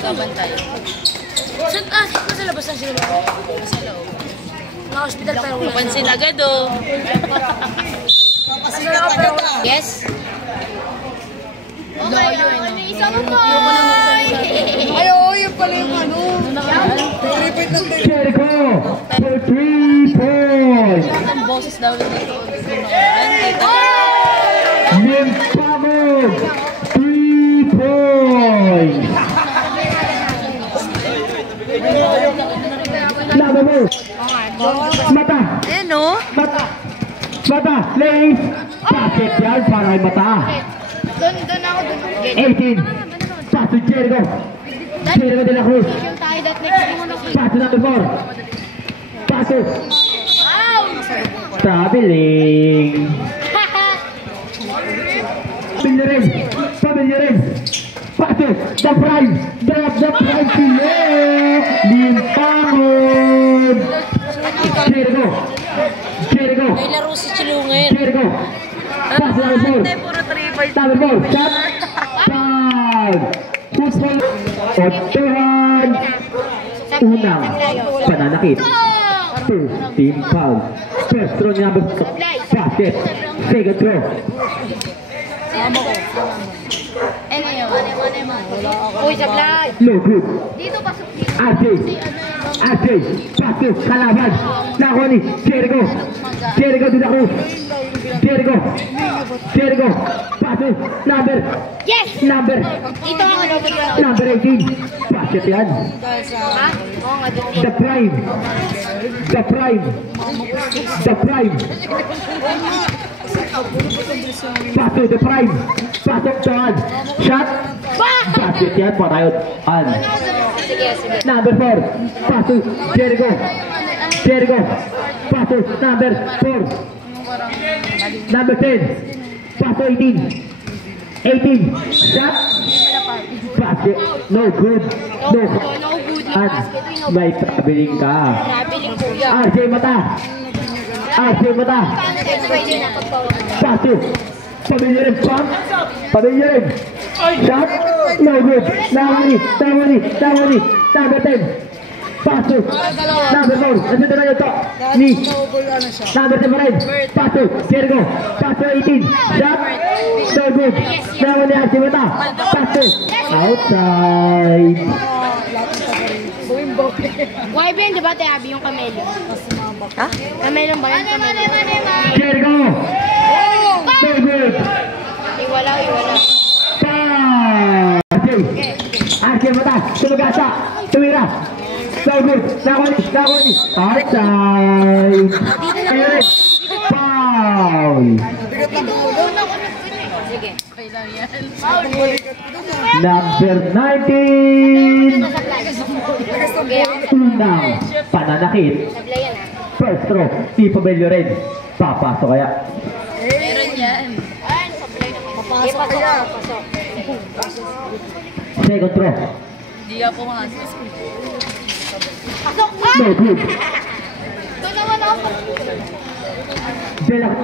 Magabantay. Nasa labas na sila ba? Nasa loob. Na-hospital tayo. Napansin agad oh. Yes? Okay, may isa mo po. Ay, oo, yun pala yung ano. Repeat ng tayo. Jericho for 3 points. Ang boses daw nito. Limpamog 3 points. Lama mo. Mata. Ayan o. Mata. Mata. Lace. Bakit yan? Para kay mata. Doon ako. 18. Paso Jericho. Jericho de la Cruz. Paso number 4. Paso. Traveling. Pamilya rin. Paso. The prime. The prime sila. Limpamog. Jericho. May laro si Chilungin. Jericho. Paso number 4. Number 4. Shot. Foul. Football. Otohan. Unang pananakit. 2 team foul. First throw niya basket. Second throw. Uy, sablay. No good. Dito pasok. RJ. Pasok. Kalaban. Nako ni Jericho. Jericho de la Cruz. Jericho. Pasok. Yes! Number Dito ako number 18. Basket yan. Ha? Oo nga, dito. The prime. Pasok the prime. Pasok Johan. Shot. Basket yan. Patayot. Sige. Number 4. Pasok Jericho. Pasok number 4. Number 10. Pasok 18. Shot. Basket. No good. No. At may traveling ka. RJ Mata. Pasok. Pamilya rin. Shot. No good. Nawani. Number 10. Pasok. Number 4. Nandito na ito. Ni. Number 7. Pasok. Jericho. Pasok 18. Shot. No good. Nawani RJ Mata. Pasok. Outside. YBN, di ba, Te Abby, yung Camelo? Ha? Camelo ba yun? Jericho. No good. Iwala. RJ Mata. Tumagasa. Tumira. No good. Nakoni. Outside. Foul. Sige. Kailan yan? Number 19. Unang pananakit. First throw. Di Pabelyo rin. Papasok kaya. Meron yan. Papasok kaya. Second throw. Hindi ka pumasok. Pasok! No good. Doon naman ako.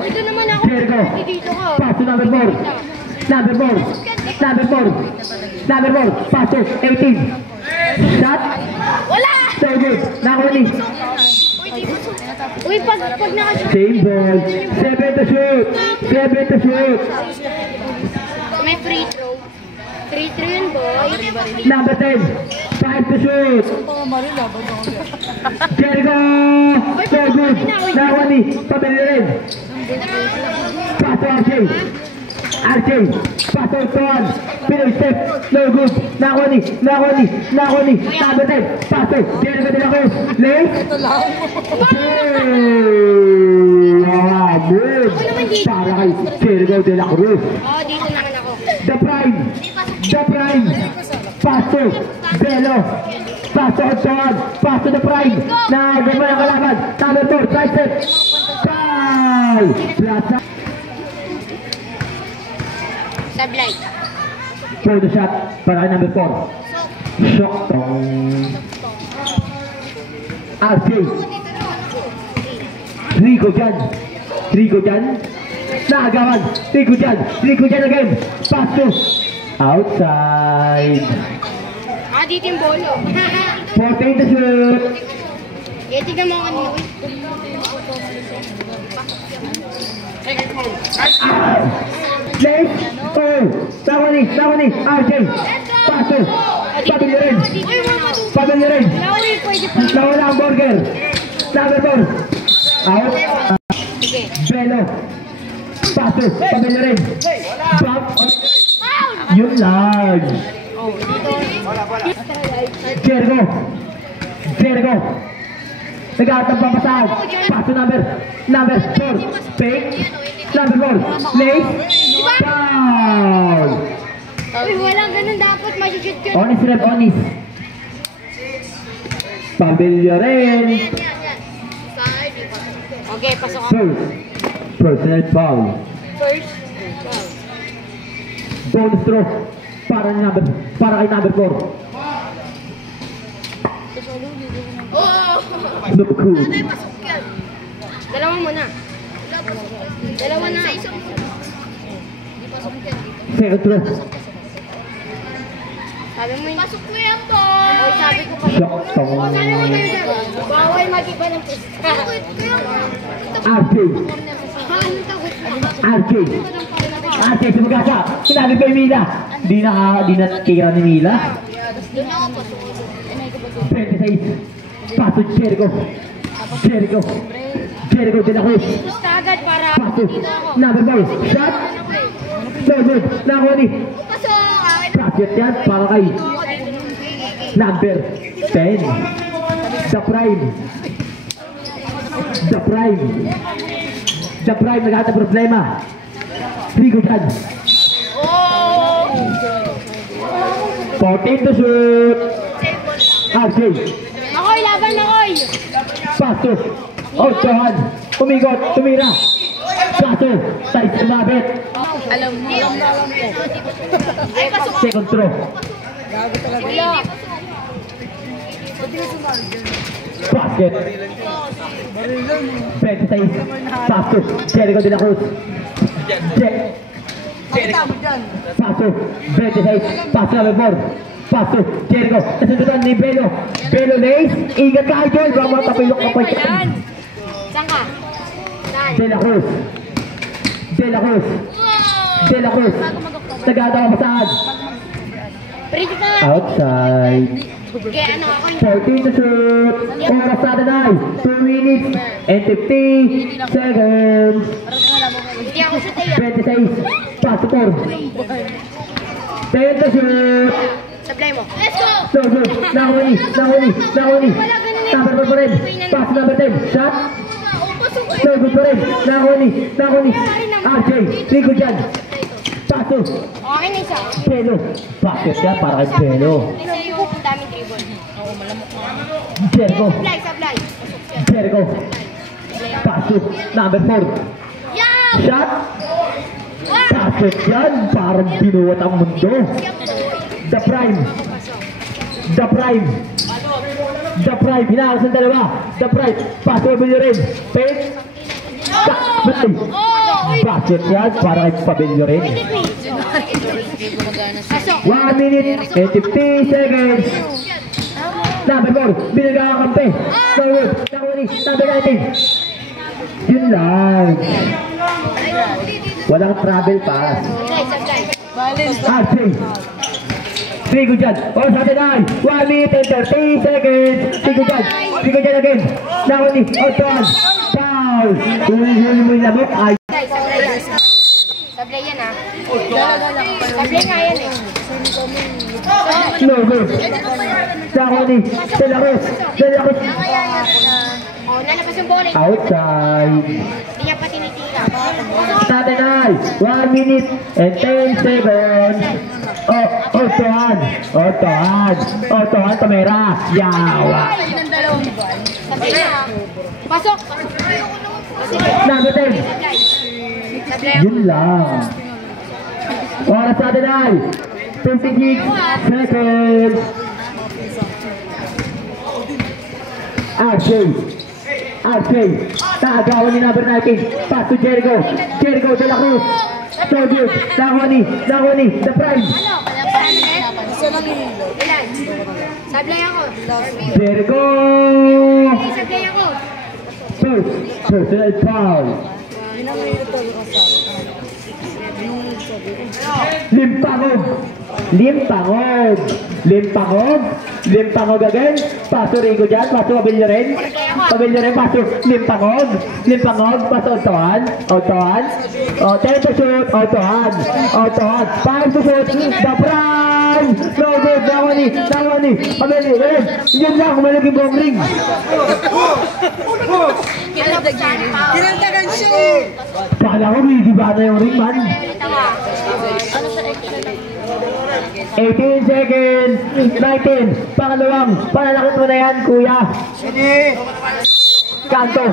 Ito naman ako. Jericho. Dito ka. Paso number 4. Number 4. Pasok 18. Shot. Wala! So good. Nakuni. Uy, pag nakashoot. Same ball. 7 to shoot. May free throw. Free throw yun, boy. Number 10. 5 to shoot. Jericho. So good. Nakuni. Pabili rin. Paso RJ. Paso Tuan. Pinoy step. No good. Nakuni. Number 10. Paso. Jericho de la Cruz. Late. Good. Para kay Jericho de la Cruz. Oh, dito naman ako. The prime. Paso. Belo. Paso Tuan. Paso the prime. Nagama ang kalaban. Number 4. Try step. Foul. Plaza. Sablay. Throw the shot para kay number 4. Shock. RJ. Rico dyan. Nakagawan. Rico dyan again. Pass to. Outside. dito yung bolo. 14 to shoot. Eh, tignan mo kanino. Late. Oh. Nakuni. RJ. Paso. Pabili rin. Nawala ang burger. Number 4. Out. Belo. Paso. Pabili rin. Drop. Yun lang. Jericho. Nag-aatang papasahan. Paso number 4. Fake. Number 4. Late. Down. Uy, walang ganun dapat. Masishoot yun. Onis rep, Onis. Pamilya rin. Okay, pasok ako. Personal foul. First. Bonus throw. Para kay number 4. No good. Dalawa muna. Dalawa na. Second throw. Sabi mo yung... Pasok mo yan po! Oh, sabi ko pa. Shot tong. Sabi mo kayo dyan. Bawal mag-iba ng puso. RJ. Sumagasa. Sinabi kay Mila. Di na tira ni Mila. 26. Paso Jericho de la Cruz. Basta agad para... Paso. Number 4. Shot. So good. Nakuni. Basket yan para kay number 10. The Prime nagkata problema. Rigo dyan. 14 to shoot. RJ. Ako'y laban, ako'y! Paso. Ochohan. Umigot. Tumira. Paso. Tight sumabit. Alam mo. Ay, pasok ako. Second throw. Gago talaga. Wala. Basket. 26. Paso. Jericho de la Cruz. Pakita mo dyan. Paso. 26. Paso number 4. Paso. Jericho. Nasundutan ni Belo. Belo Lace. Ingat ka, Idol. Baka matapilok ka pa dyan. Saan ka? Saan? De la Cruz. Nagada ka masaan? Pretty ka. Outside. Kaya ano ako yung... 14 to shoot. Oras natin ay 2 minutes and 50 seconds. Hindi ako shoot ay 26. Paso 4. 10 to shoot. Supply mo. Let's go! So good. Nakuni. Number 4 pa rin. Paso number 10. Shot. So good pa rin. Nakuni. RJ. Rigo dyan. Paso. Okay na isa. Belo. Basket yan para kay Belo. Kasi yung daming dribble. Oo, malamok mo. Jericho. Supply. Jericho. Paso. Number 4. Yeah! Shot. Basket yan. Parang binuwat ang mundo. The Prime. Hinahalas ng dalawa. The Prime. Paso Pabelyo rin. Paint. Basket yan para kay Pabelyo rin. 1 minute and 50 seconds. Number 4. Binagakampi. Forward. Nakuni. Number 19. Yun lang. Walang travel pass. RJ. Rigo dyan. Oras natin ay 1 minute and 30 seconds. Rigo dyan again. Nakuni. Outside. Foul. Huli mo yung lamok. Ay. Sablay yan ah. Sablay nga yan eh. No good. Nakuni. De la Cruz. Oh, nalabas yung bola. Outside. Hindi niya pa tinitira. Natin ay 1 minute and 10 seconds. Otohan, Tomera. Yawa. Sablay niya ah. Pasok. Number 10. Sablay. Yun lang. Oras natin ay 56 seconds. RJ. Tagawan ni number 19. Pass to Jericho de la Cruz. So good. Nakuni. The Prime. Isa lang hilo. Sablay. Sablay ako. There go! Sablay ako. First, personal foul. Limpangog. Limpangog. Limpangog. Limpangog again. Paso Rico dyan. Paso Pabelyo rin. Pabelyo rin. Paso Limpangog. Limpangog. Paso Otohan. Otohan. O, 10 to shoot. Otohan. Otohan. 5 to shoot. The prime. No good. Nawani. Nawani. Pabelyo rin. Yun lang. Kumalag yung buong ring. Kinantagan siya. Kala ko may diba na yung ring man. 18 seconds, 19, pangalawang, panalakot mo na yan, kuya. Kanto,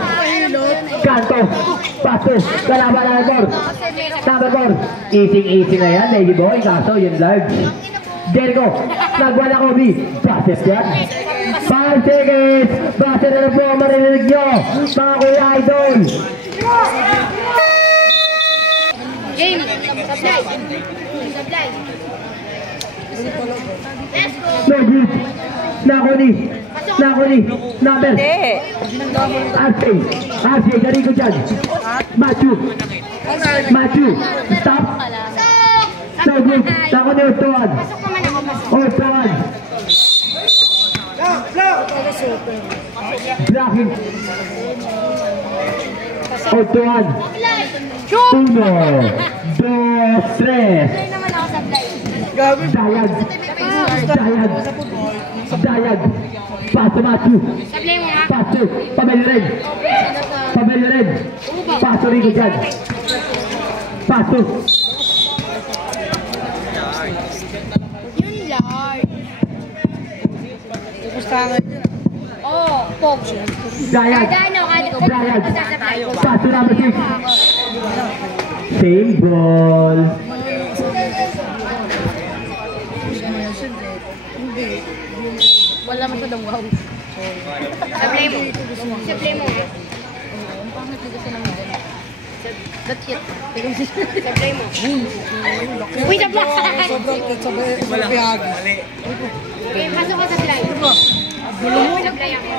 kanto, paso, kalaban na number 4. Easy na yan, lady boy, kaso yung large. Jericho, nagwala ko, B. Process yan. 5 seconds, process na po, marinig nyo, mga kuya idol. Game. Sablay. Sablay. Let's go. No good. Nakuni. Nakuni. Number. Arce, dari ko dyan. Matthew. Matthew. Stop. No good. Nakuni Otoan. Otoan. Blocking. Otoan. 1, 2, 3. Dayag. Dayag. Dayag. Paso Matthew. Sablay mo nga. Paso. Pabelyo rin. Pabelyo rin. Paso Rico dyan. Paso. Yun lang. Oh, pog. Dayag. Dayag. Paso number 6. Same ball. Wala masyadong wow. Sablay mo. Sablay mo nga. That's it. Sablay mo. Uy, sablay! Sobrang piyagi. Okay, pasok ka sablay. Sablay ako.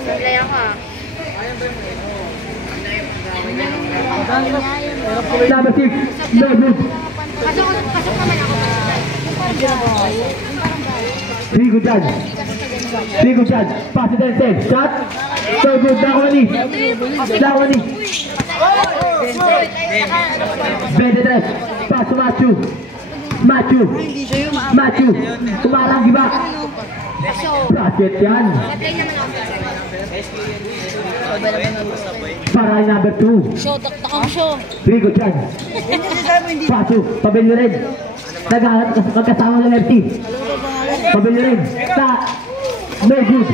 Sablay ako ah. Number 6. No good. Pasok naman ako. Rico dyan. Rico dyan. Paso 10. Shot. No good. Nakawani. Nakawani. 23. Paso Matthew. Matthew. Matthew. Kumarang gibak. Bracket yan. Sablay naman ako. Para number 2. Show, taktakang show. Rico dyan. Paso. Pabelyo rin. Magkasama ng FT. Pabelyo rin. No good.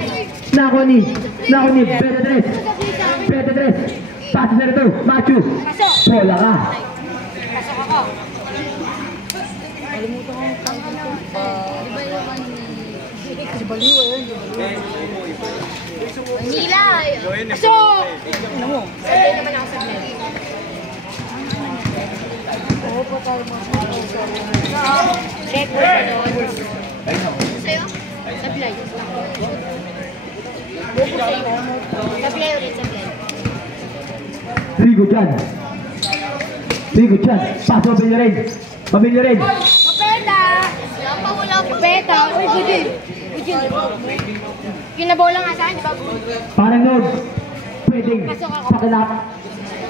Nakuni. Nakuni. 23. Paso na rin. Matthew. Bola ka. Pasok ako. Manila. Pasok! Sablay naman ako sablay. Check mo pa doon. Sa'yo? Sablay. Sablay ulit, sablay. Rico dyan. Rico dyan. Paso pabelyo rin. Pabelyo rin. Pupeta! Pupeta! Uy, Gudin! Yung nabola nga saan, di ba? Parang Lord. Pwedeng pakilap.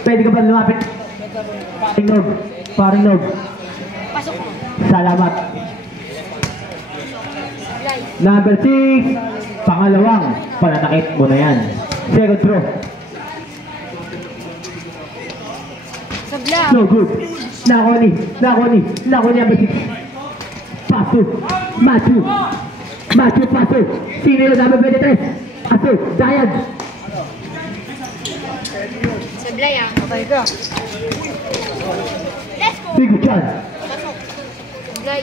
Pwede ka ba lumapit? Parang Lord. Parang Lord. Pasok mo. Salamat. Sablay. Number 6. Pangalawang pananakit mo na yan. Second throw. Sablay. No good. Nakoni. Nakoni. Nakoni number 6. Paso. Matthew. Matthew paso. Sino yung number 23? Paso. Dayag. Sablay ah. Let's go! Rico dyan. Pasok. Sablay.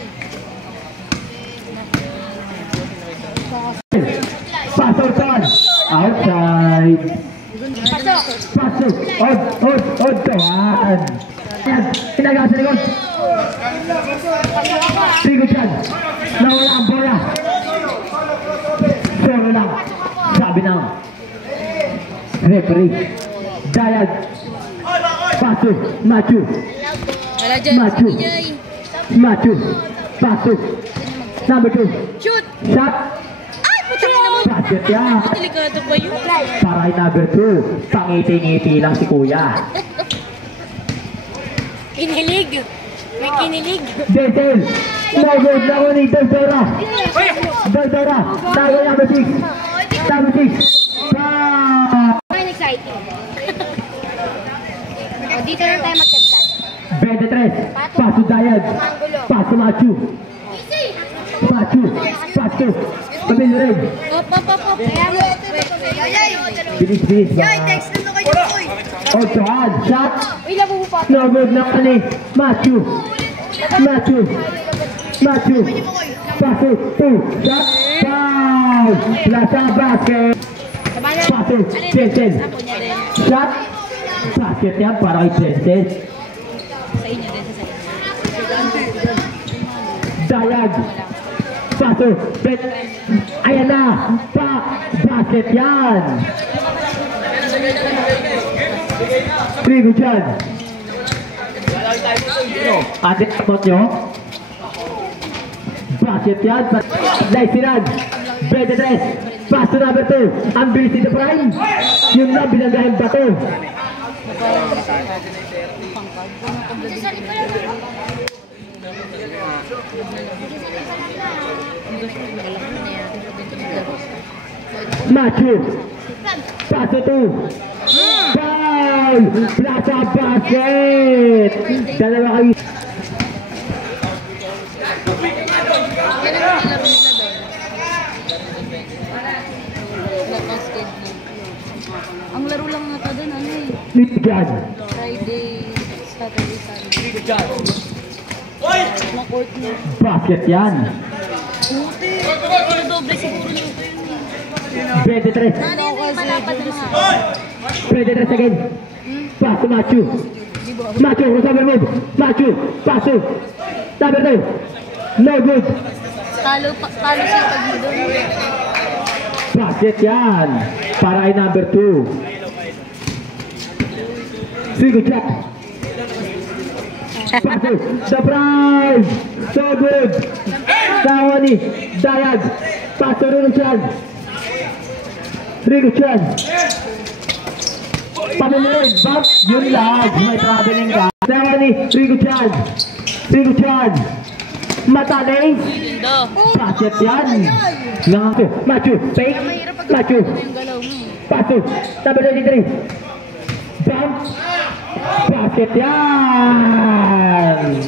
Paso saan? Outside. Pasok. Paso. Tuhan. Yan, pinagawa sa likod. Trigo dyan. Nawala ang bola. Solo lang. Sabi ng referee. Dayag. Paso. Machu. Machu. Machu. Paso. Number 2. Shoot! Shot. Ay, putang ina mo! Basket yan. Delikado ba yun? Para kay number 2. Pangiti-ngiti lang si kuya. Kinilig. May kinilig. Denzel. Nagod na ko ni Dordora. Dordora. Tago number 6. Number 6. Fine exciting. O, dito na tayo mag-chat-chat. 23. Paso Dayag. Paso Machu. Machu. Paso. Pabili rin. Op. Kaya mo. Bilis. Yoy, text na kayo ko eh. Tuhan. Shot. Uy, labubo pa. Nagod na ko ni Machu. Machu. Paso. 2. Shot. Foul. Plaza basket. Paso. Denzel. Shot. Basket yan para kay Denzel. Sa inyo din, sa inyo. Dayag. Paso. Bet. Ayan na. Basket yan. Trigo dyan. Adik spot nyo. Basket yan. Naisinan. 23. Paso number 2. Ang bilis dito Prime. Yun na binanggahin ba to? Machu. Paso 2. Foul. Plaza basket. Dalawa kayo. Ang laro lang nata doon, ano eh. Ligan. Friday, Saturday, Sunday. Makort na. Basket yan. Doble siguro nyo. 23. Ano yan eh, malapad na mga. 23 again. Paso Machu. Machu, receiver move. Machu. Paso. Number 2. No good. Talo siya pag mo doon. Basket yan. Para ay number 2. Trigo check. Paso. The prize. So good. Tawani. Dayag. Paso rin siya. Trigo check. Pamilirin. Back. Yun lang. May traveling ka. Tawani. Trigo check. Trigo check. Mataling. Basket yan. Ngato. Machu. Fake. Machu. Yung galaw mo eh. Paso. Number 23. Jump. Basket yan.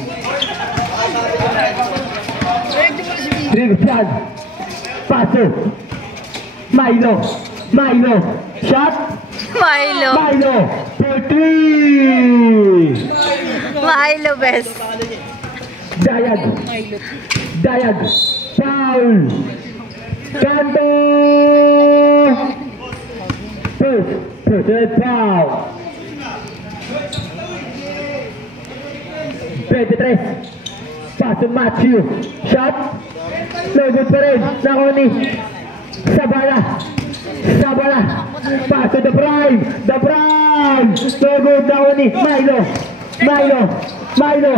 Trigo yan. Paso. Milo. Shot. Milo. For 3. Milo best. Dayag. Foul. Canto. First foul. 23. Paso Matthew. Shot. No good pa rin. Nakoni. Sabala. Paso the prime. No good. Nakoni. Milo.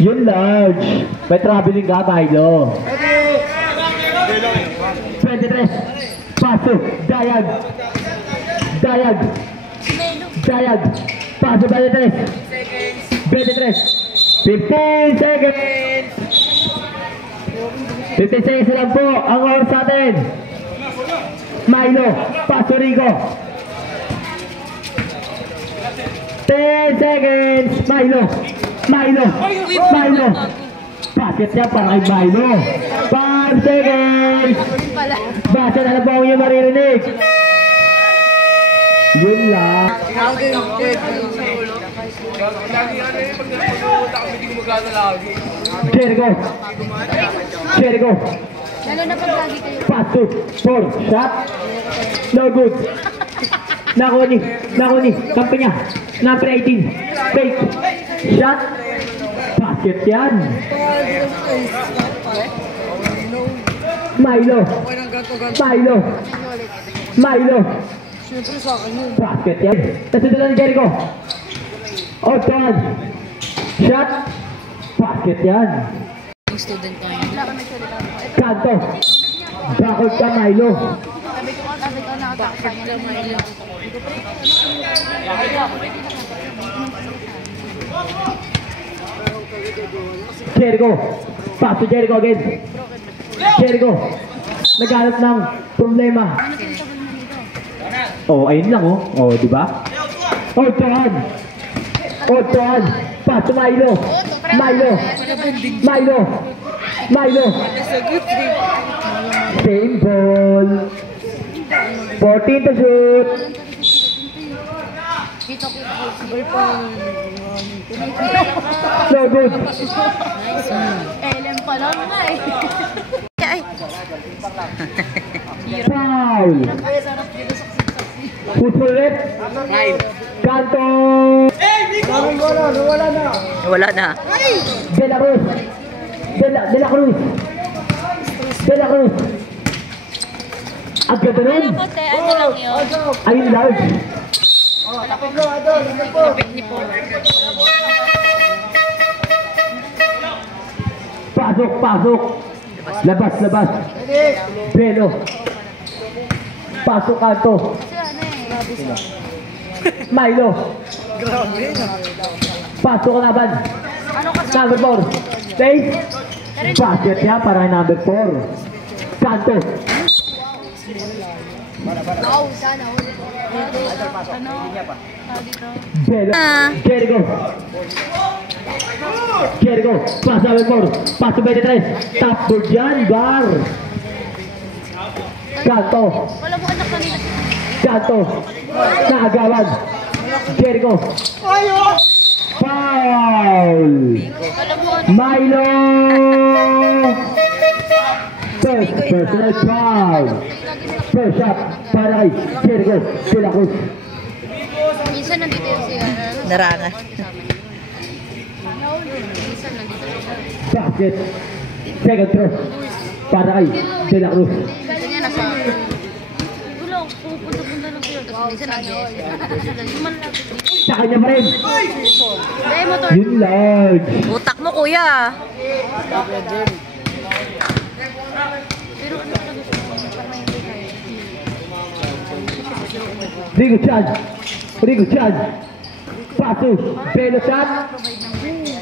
Yun large. May traveling ka, Milo. 23. Paso. Dayag. Paso 23. 15 seconds. 15 seconds lang po ang oras sa atin. Milo. Paso Rico. 10 seconds. Milo. Basket niya para kay Milo. 5 seconds. Basta na lang po ang inyong maririnig. Yun lang. Jericho. Lalo na pag lagi kayo. Paso. 4. Shot. No good. Nakuni, kampi niya. Number 18, fake, shot, basket yan. Milo, Siyempre sa akin yun. basket yan. Nasundan ni Jericho. Otan, shot, basket yan. Yung student ko yun. Kanto, bakit ka Milo? Bakit ka Milo? Jericho, pass to Jericho again. Jericho, naghanap ng problema. Oh, ayun lang oh. Oh, di ba? Otan, pass to Milo. Milo. Same ball. 14 to shoot. No good. Ellen pa lang na eh. Foul. Football red. Kanto. Wala na. De La Cruz. Ang ganda nun. Ano lang yun? Ayun large. Kapit ni Paul. Pasok. Labas. Belo. Pasok kanto. Milo. Pasok ka laban. Number 4. Face. Basket niya para number 4. Kanto. Belo. Jericho. Pas number 4. Pas to 23. Tapo dyan, Gar. Kanto. Wala mo anak kanina. Kanto. Naagawan. Jericho. Foul. Wala mo anak. Milo. First personal foul. First shot para kay Jericho de la Cruz. Minsan nandito yung siya. Narana. Minsan nandito siya. Basket. Second throw para kay de la Cruz. Kasi niya nasa... Wala, pupunta-punta ng siya. Tapos minsan nandito. Yung manlapit dito. Sa kanya pa rin. Dahil motor. Yun large. Utak mo, kuya. Pero ano talaga siya? Parang may hindi kayo. Rigo Chan. Paso. Belo shot.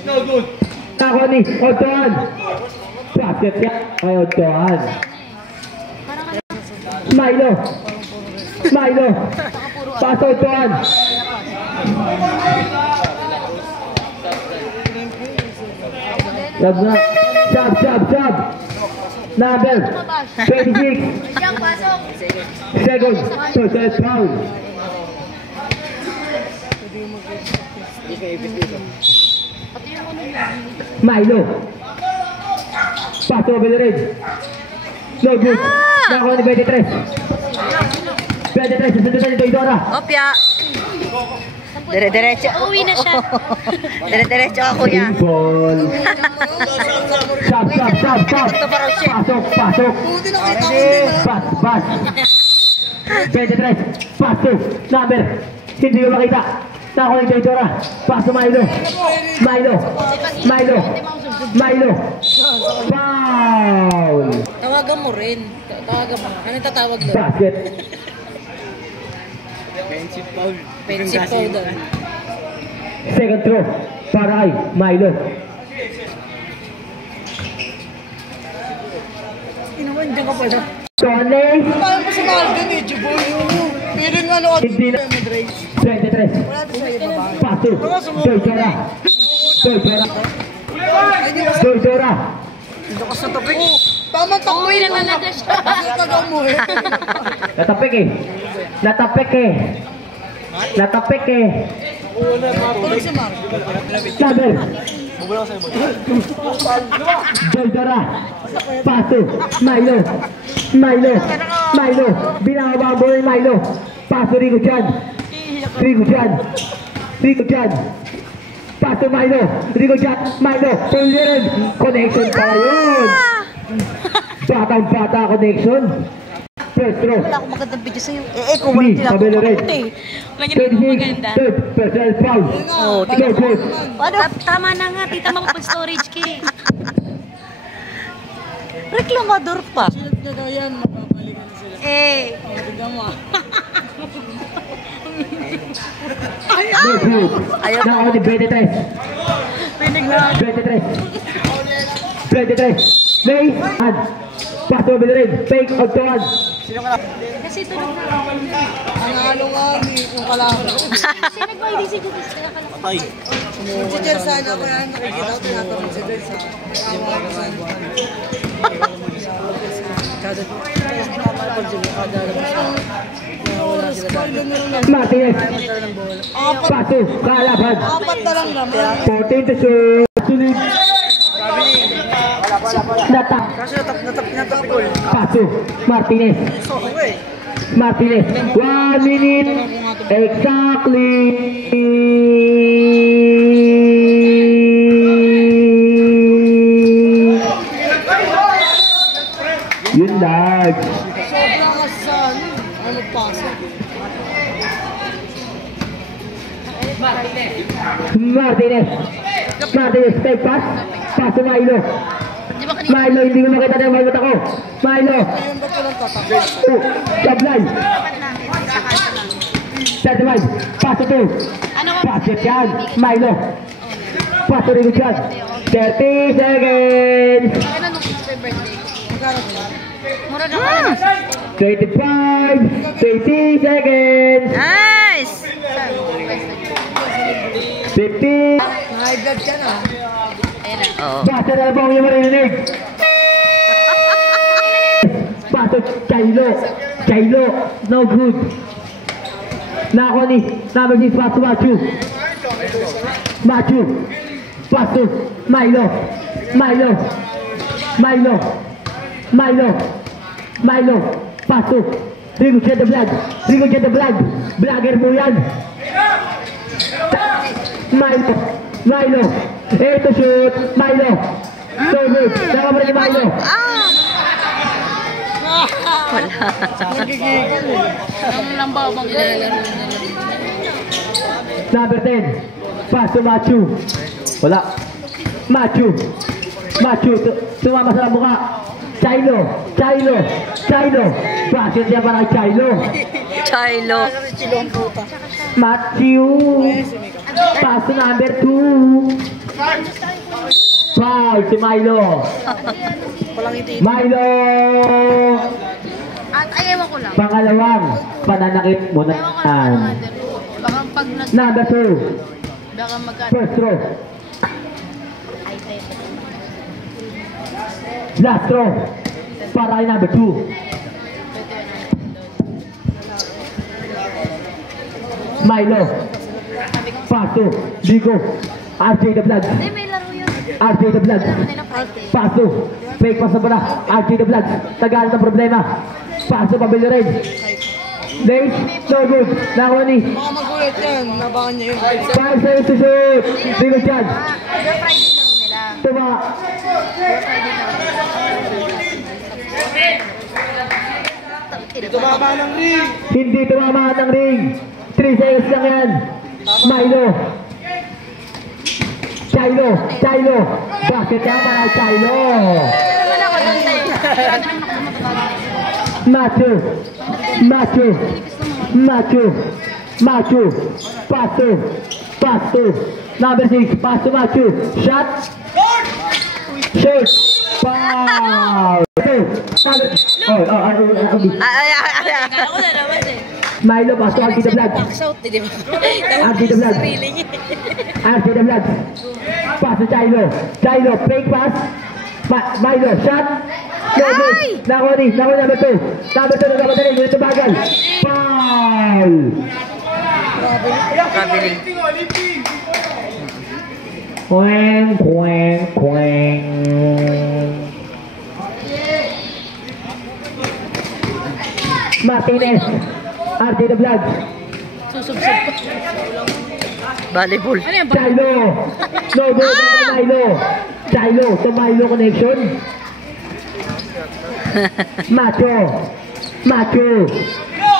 No good. Ako ni Otoan. Basket niya kay Otoan. Milo. Paso Otoan. Sab. Number 26. Siyang pasok. Second. Social foul. Pati yung ano niya. Milo. Paso over the red. No good. Nakakuha ni 23. 23. Sasundan nito Idora. Opya. Dire-diretso. Uuwi na siya. Dire-diretso ka, kuya. Ball. Sab. Pasok. Buti nakita ko din ah. Pas. 23. Paso. Number. Hindi ko makita. Nakakuha ni Idora. Paso Milo. Foul. Tawagan mo rin. Tawagan mo. Anong tatawag doon? Basket. Pensive foul doon. Second throw para kay Milo. Inaman, dyan ka pala. Tony. Paano mo si Malvin eh, Juboy? Pero nga ano, Hindi na. 23. wala ito sa iba ba? Paso. Doydora. Lakas na tapik. Tamang takbo Uuwi yun. na talaga siya. Bakit taga mo eh? Natapik eh. Tulog si Mark. Saber. Doydora. Paso. Milo. Binawa ang ball ni Milo. Paso Rico dyan. Rico dyan. Rico dyan. Paso Milo. Rico dyan. Milo. Tuloy rin. Connection pa yun. Batang-bata connection. First row. Wala akong magandang video sa'yo. Kung wala Lee, Pabelo red. Wala niya naman maganda. Third, personal foul. Oo, Third, third. Tama na nga, tita mo pag storage key. Reklamador pa. Silip na daw yan, mapapalikan sila. Tignan mo. Ayaw na ako ni 23. 23. 23. May and paso Pabelo red. Fake out to one. Kasi tulog na. Ang halo nga, yung kalaban. Kasi nag-ID si Judis. Kaya Si Jel sana ko yan, nakikita ko tinatanong si Jel sa awa ko sana. Kada Martinez. Paso. Kalaban. apat na lang naman. 14 to shoot. Sunod. Nata. Paso. Martinez. Martinez. 1 minute. Exactly. Yun lang. Sobrang asan. Ano pasok? Martinez. Martinez. Take pass. Paso Milo. Milo, hindi ko makita ng malot ako. Milo. Ayun ba ko lang tatakot? Oh, Sablay. Sablay. Paso to. Paso yan. Milo. Paso rin dyan. 30 seconds. Kaya na nung birthday. Magkano ko lang? Mura na ka. 25. 30 seconds. Nice! 50. Na-high blood ka na. Oo. Basta na ba yung marinig? Paso Chilo. Chilo. No good. Nako ni. Number 6 paso Machu. Machu. Paso. Milo. Milo. Milo. Milo. Milo. Paso. Rigo Jet the Blood. Rigo Jet the Blood. Vlogger mo yan. Milo. Milo. Ito shoot. Milo. So good. Nakabara ni Milo. Nagigigil eh. Ang lambaw bang ilalaro. Number 10. Paso Machu. Wala. Machu. Machu. Sumama sa mukha. Chilo. Chilo. Chilo. Bakit siya para kay Chilo? Chilo. Chilong puta. Machu. Paso number 2. Foul si Milo. Walang iti. Milo. At ay, ewan ko lang. Pangalawang pananakit mo na. Ewan ko lang ano, baka pag nag... Number 2. Baka magka... First row. Ay, tayo. Last row. Para kay number 2. Milo. Paso. Digo. RJ the Blood. Hindi, may laro yun. RJ the Blood. Ano nilang fighting? Paso. Fake pass na pala. RJ the Blood. Tagalan ng problema. Paso Pabelo red. Late. No good. Nakuha ni. Baka magulat yan. Nabakan niya yun. 5 seconds to shoot. Digo dyan. Good Friday laro nila. Tuma. Good Friday laro nila. Tumama ng ring. Hindi tumama ng ring. 3 seconds lang yan. Milo. Chilo. Chilo. Bakit yan para Chilo? Wala ko lang tayo. Ano naman ako matatagal. Machu. Machu. Machu. Machu. Paso. Paso. Number 6. Paso Machu. Shot. Shoot. Foul. Akala ko na naman eh. Milo. Paso. RJ the Blood. Box out eh, di ba? RJ the Blood. Sarili niya. RJ the Blood. Paso Chilo. Chilo. Fake pass. Milo. Shot. No good. Nakuha ni. Nakuha number 2. Number 2 na kapatarin. Ganito bagal. Foul. Traveling. Quang, quang, quang. Martinez. RJ the Vlog. Susubsub pa. Volleyball. Ano yan? Chilo. No good to Milo. Chilo to Milo connection. Macho. Macho.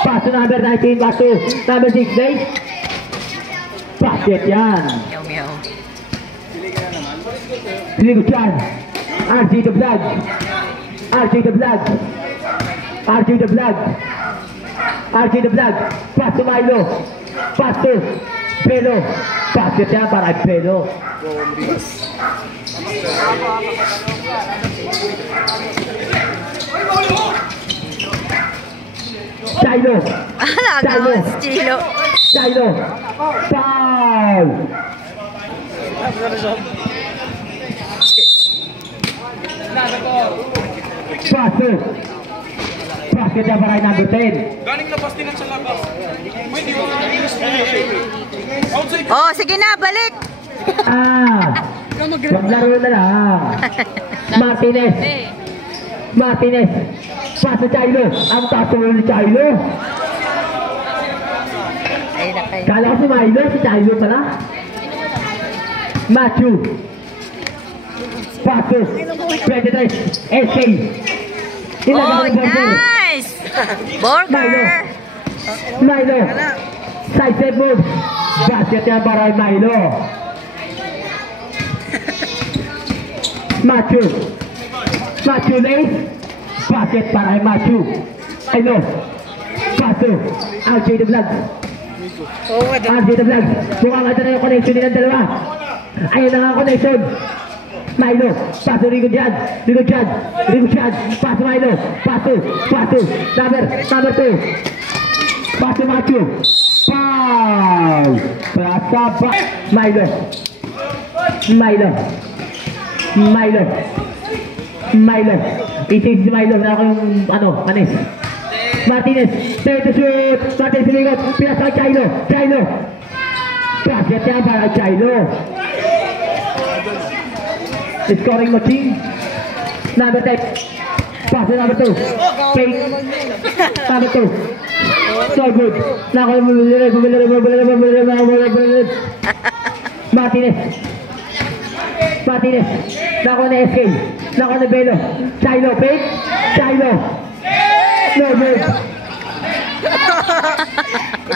Pass to number 19. Pass to number 6. Nice. Basket yan. Meow meow. Ligo dyan. RJ the Vlog. RJ the Vlog. RJ the Vlog. RJ the Vlog. Pass to Milo. Pass to Pelo. Basket yan para kay Pelo. Chilo. Nagawa si Chilo. Chilo. Foul. Pass to. Basket yan para kay number 10. Galing na pastingan sa labas. Pwede ko. Outside. Oh, sige na, balik. Maglaro na lang. Martinez. Martinez. Pass to Chilo. Ang taso ni Chilo. Ay, nakay. Kala ko si Milo, si Chilo pala. Matthew. Pass to 23. SK. Oh, nice. Burger. Milo. Side step move. Basket yan para kay Milo. Matthew. Matthew Lace. Basket para kay Matthew. Milo. Pass to RJ the Vlog. RJ the Vlog. Mukhang ito na yung connection nilang dalawa. Ayun na nga ang connection. Milo. Pass to Rigo dyan. Rigo dyan. Rigo dyan. Pass to Milo. Pass to. Pass to. Number 2. Pass to Matthew. Foul. Prasa ba. Milo. Milo. Milo. Milo. Isis si Milo. Na ako yung manis. Martinez. Take the shoot. Martinez siligot. Pinasa kay Chilo. Chilo. Basket yan para kay Chilo. Scoring machine. Number 10. Pass to number 2. Fake. Number 2. So good. Martinez. Martinez. Nako na SK. Nako na Belo. Chilo. Fake. Chilo. No good.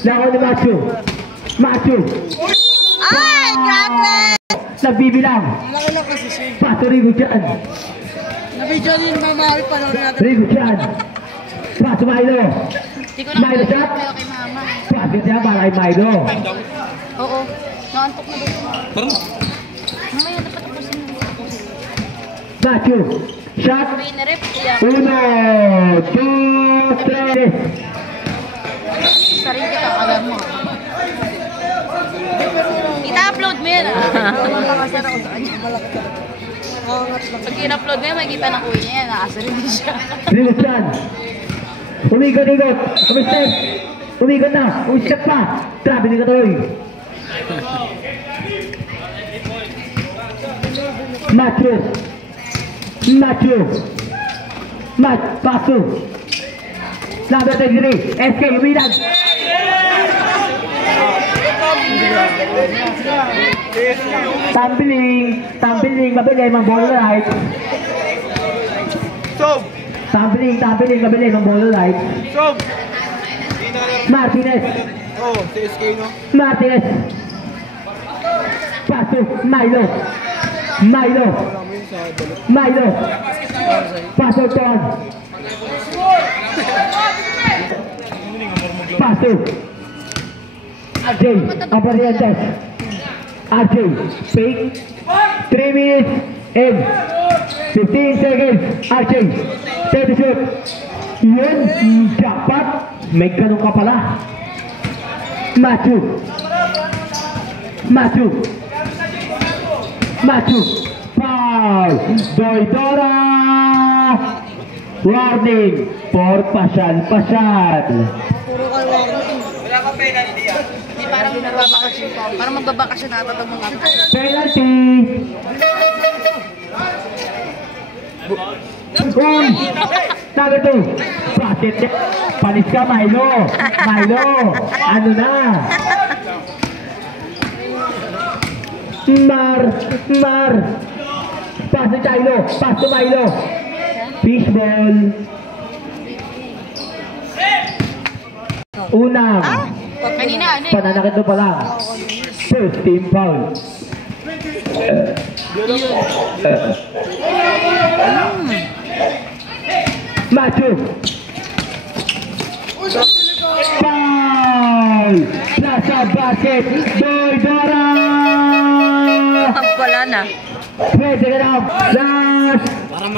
Nako na Matthew. Matthew. Ay, grabe. Nagbibilang. Laki lang kasi siya. Pass to Rigo dyan. Nabidyo din mamahal pa lang natin. Rigo dyan. Pass to Milo. Milo shot. Kay mama. Basket yan para kay Milo. Oo. Naantok na ba ito? Mamaya dapat tapusin mo. Matthew. Shot. May narep. Iya. 1, 2, 3. Sarili ka, alam mo. Ita-upload mo yan, Pag in-upload mo yan, makikita na kuya niya yan. Nakasarin din siya. Rigo dyan. Umigot. Umistep. Umigot na. Umistep pa. Trabe ni Katoy. Matthew. Pasu. Number 33. SK Umidag. Tumbling, mabili, mang ball right. Tumbling, mabili, mang ball right. Martinez. Oh, CSK no? Martinez. Pasu, Milo. Pasu, Ton. Pasu. RJ, Abarientes. RJ, fake. 3 minutes and 15 seconds. RJ, take the shoot. Yun, dapat. May ganun ka pala. Matthew. Foul. Doidora. Warning for pasyal. Puro kayo warning. Wala kang penalty ah. Hindi, parang nagbabakasyon pa. Parang magbabakasyon na tatag mo nga. Penalty. Uy. Number 2. Bakit? Panis ka, Milo. Milo. Ano na? Mar. Pass to Chilo. Pass to Milo. Fishball. Unang. Kanina, ano eh. Pananakit mo pala. First team foul. Matthew. Foul. Nasa basket. Doydora. Wala na. Pwede ka na. Last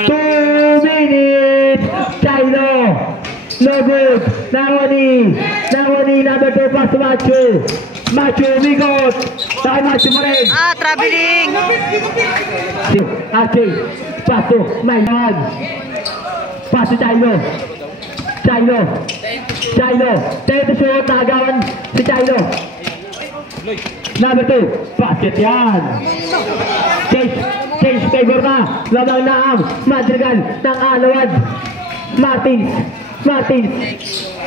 2 minutes. Chilo. No good. Nawani number 2 pass to Matthew Migot. Saka Matthew pa rin. Traveling. Okay. Pass to Mayan. Pass to Chilo. Tayo to shoot. Nakagawan si Chilo. Number 2. Basket yan. Change favor na. Lamang na ang Madrigal ng Alawad. Martins.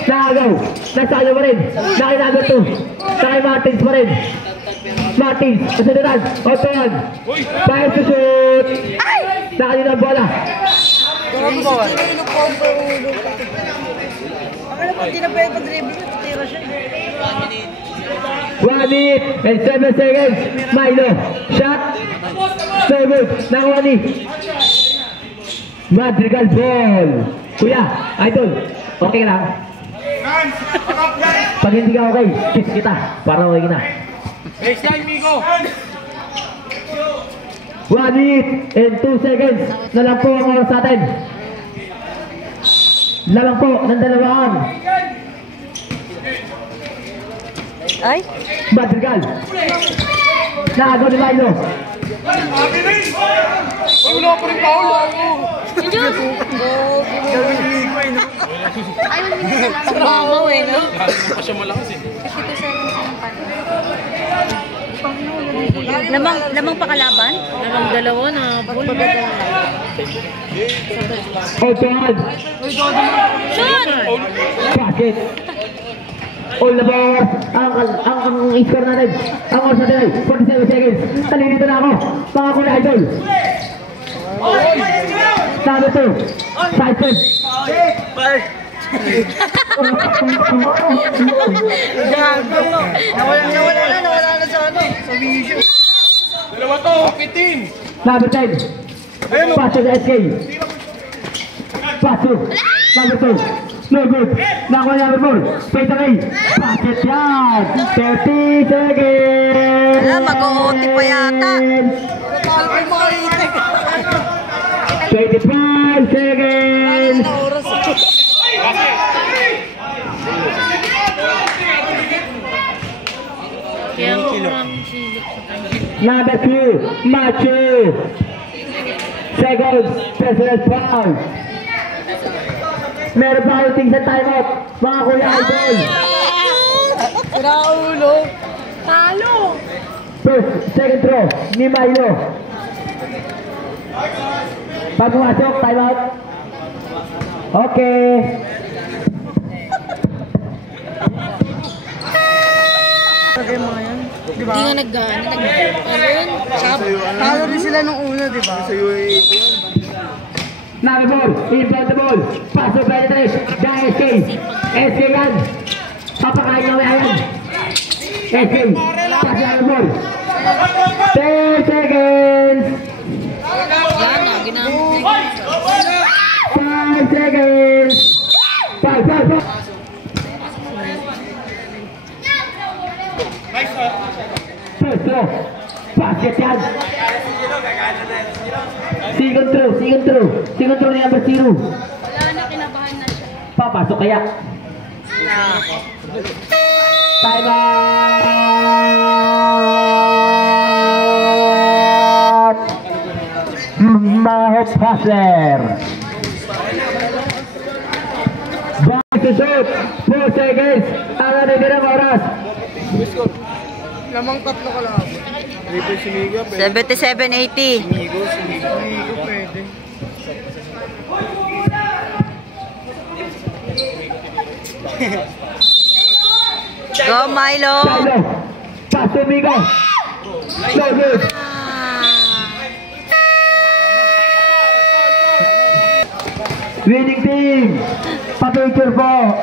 Nakagaw. Nasalo pa rin. Naki number 2. Naki Martins pa rin. Martins. Nasundan. Otoan. Fire to shoot. Nakalina ang bola. Hindi na pwede pag-dribble. Tira siya. 1 minute and 7 seconds. Milo. Shot. So good. Nakawani. Madrigal ball. Kuya, idol. Okay lang. Pag hindi ka okay, kiss kita. Para okay na. Baseline, Migo. 1 minute and 2 seconds. Na lang po ang oras natin. Lamang po ng dalawang. Ay? Madrigal. Nakagaw ni Milo. Wala pa rin foul. Ay, minsan lang. Mamaw eh, no? Pa siya malakas eh. Lamang pakalaban? Lamang dalawa na bull. Otoan. Bakit? All the ball. Ang score natin. Ang oras natin ay 47 seconds. Talinito na ako. Mga kuna idol. Number 2. Cypher. Nawala na sa ano. Sa vision. Dalawa to, 15. Number 10. Paso sa SK. Paso. Number 2. No good. Nakuha niya number 4. Pwede kay. Bakit yan? 30 seconds. Wala, mag-OT pa yata. 25 seconds. Kaya ang kurang silip sa kanya. Number 2, Matthew. Seconds, personal foul. Meron pa outing sa timeout, mga kuya idol. Pinaulo. Talo. First, second throw, ni Milo. Pag pumasok, timeout. Okay. Hindi nga nag-ano. Ano yun? Talo rin sila nung una, di ba? Sa UAE yun. Number 4, inbound the ball. Paso penetrate. Dahil SK. SK yan. Papakain na may ayan. SK. Paso ang ball. 10 seconds. Wala na. Ginamit. 5 seconds. 5. First throw. Basket yan. Second throw ni number 0. Wala na, kinabahan na siya. Papasok kaya. Time out. Mahop Hustler. Back to shoot. 4 seconds. Ang nanitirang oras. Lamang tatlo ka lang. Dito si Migo. 77-80. Migo pwede. Go, Milo. Milo. Pass to Migo. No good. Winning team. Pa-picture po.